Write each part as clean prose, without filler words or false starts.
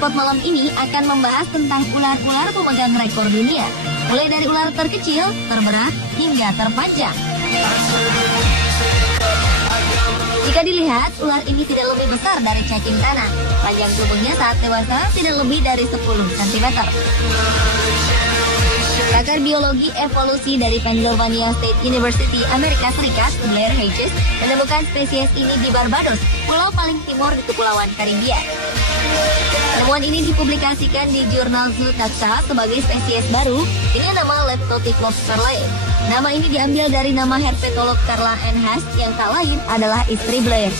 Spot malam ini akan membahas tentang ular-ular pemegang rekor dunia, mulai dari ular terkecil, terberat, hingga terpanjang. Jika dilihat, ular ini tidak lebih besar dari cacing tanah. Panjang tubuhnya saat dewasa tidak lebih dari 10 cm. Pakar biologi evolusi dari Pennsylvania State University, Amerika Serikat, Blair Hedges, menemukan spesies ini di Barbados, pulau paling timur di Kepulauan Karibia. Temuan ini dipublikasikan di jurnal Zootaxa sebagai spesies baru dengan nama Leptotyphlops perlei. Nama ini diambil dari nama herpetolog Carla Ann Haas yang tak lain adalah istri Blair.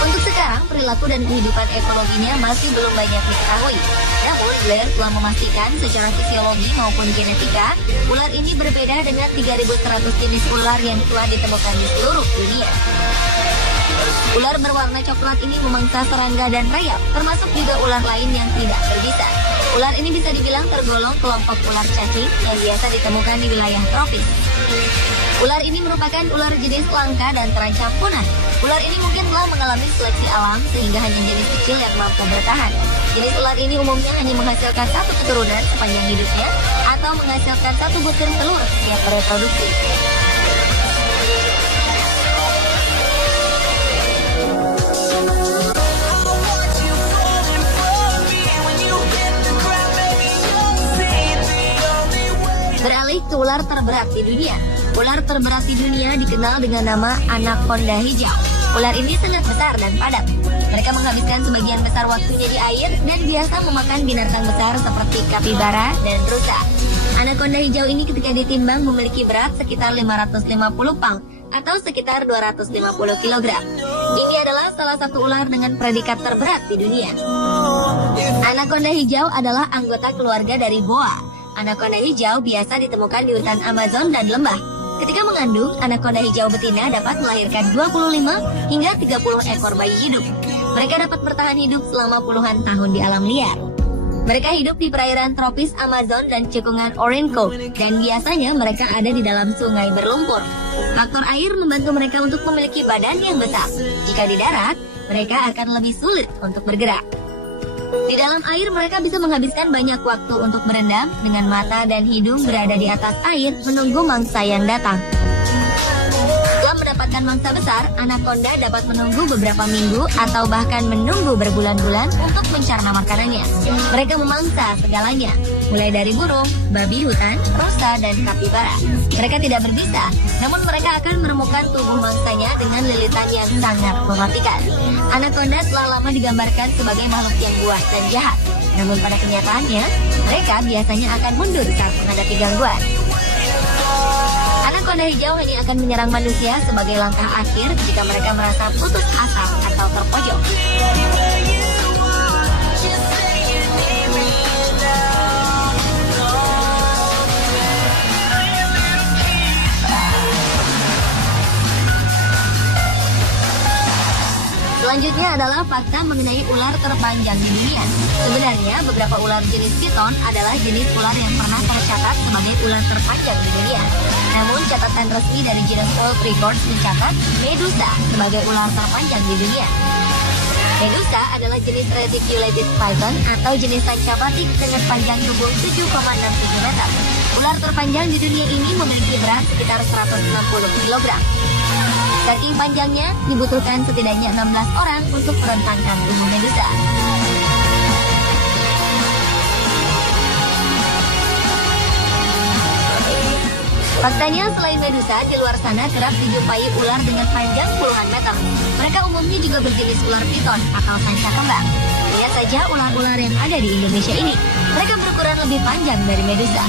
Untuk sekarang, perilaku dan kehidupan ekologinya masih belum banyak diketahui. Namun, Blair telah memastikan secara fisiologi maupun genetika, ular ini berbeda dengan 3.100 jenis ular yang telah ditemukan di seluruh dunia. Ular berwarna coklat ini memangsa serangga dan rayap, termasuk juga ular lain yang tidak berbisa. Ular ini bisa dibilang tergolong kelompok ular cacing yang biasa ditemukan di wilayah tropis. Ular ini merupakan ular jenis langka dan terancam punah. Ular ini mungkin telah mengalami seleksi alam sehingga hanya jenis kecil yang mampu bertahan. Jenis ular ini umumnya hanya menghasilkan satu keturunan sepanjang hidupnya atau menghasilkan satu butir telur setiap reproduksi. Beralih ke ular terberat di dunia. Ular terberat di dunia dikenal dengan nama anaconda hijau. Ular ini sangat besar dan padat. Mereka menghabiskan sebagian besar waktunya di air dan biasa memakan binatang besar seperti kapibara dan rusa. Anaconda hijau ini ketika ditimbang memiliki berat sekitar 550 pound atau sekitar 250 kg. Ini adalah salah satu ular dengan predikat terberat di dunia. Anaconda hijau adalah anggota keluarga dari boa. Anaconda hijau biasa ditemukan di hutan Amazon dan lembah. Ketika mengandung, anaconda hijau betina dapat melahirkan 25 hingga 30 ekor bayi hidup. Mereka dapat bertahan hidup selama puluhan tahun di alam liar. Mereka hidup di perairan tropis Amazon dan cekungan Orinoco, dan biasanya mereka ada di dalam sungai berlumpur. Faktor air membantu mereka untuk memiliki badan yang besar. Jika di darat, mereka akan lebih sulit untuk bergerak. Di dalam air mereka bisa menghabiskan banyak waktu untuk berendam dengan mata dan hidung berada di atas air menunggu mangsa yang datang. Setelah mendapatkan mangsa besar, anaconda dapat menunggu beberapa minggu atau bahkan menunggu berbulan-bulan untuk mencerna makanannya. Mereka memangsa segalanya, mulai dari burung, babi hutan, rusa, dan kapibara. Mereka tidak berbisa, namun mereka akan meremukkan tubuh mangsanya dengan lilitan yang sangat mematikan. Anaconda telah lama digambarkan sebagai makhluk yang buas dan jahat. Namun pada kenyataannya, mereka biasanya akan mundur saat menghadapi gangguan. Anaconda hijau hanya akan menyerang manusia sebagai langkah akhir jika mereka merasa putus asa atau terpojok. Selanjutnya adalah fakta mengenai ular terpanjang di dunia. Sebenarnya beberapa ular jenis piton adalah jenis ular yang pernah tercatat sebagai ular terpanjang di dunia. Namun catatan resmi dari Guinness World Records mencatat Medusa sebagai ular terpanjang di dunia. Medusa adalah jenis reticulated python atau jenis sancapatik dengan panjang tubuh 7,67 meter. Ular terpanjang di dunia ini memiliki berat sekitar 160 kg. Saking panjangnya, dibutuhkan setidaknya 16 orang untuk merentangkan tubuh Medusa. Faktanya, selain Medusa, di luar sana kerap dijumpai ular dengan panjang puluhan meter. Mereka umumnya juga berjenis ular piton atau sanca kembang. Lihat saja ular-ular yang ada di Indonesia ini. Mereka berukuran lebih panjang dari Medusa.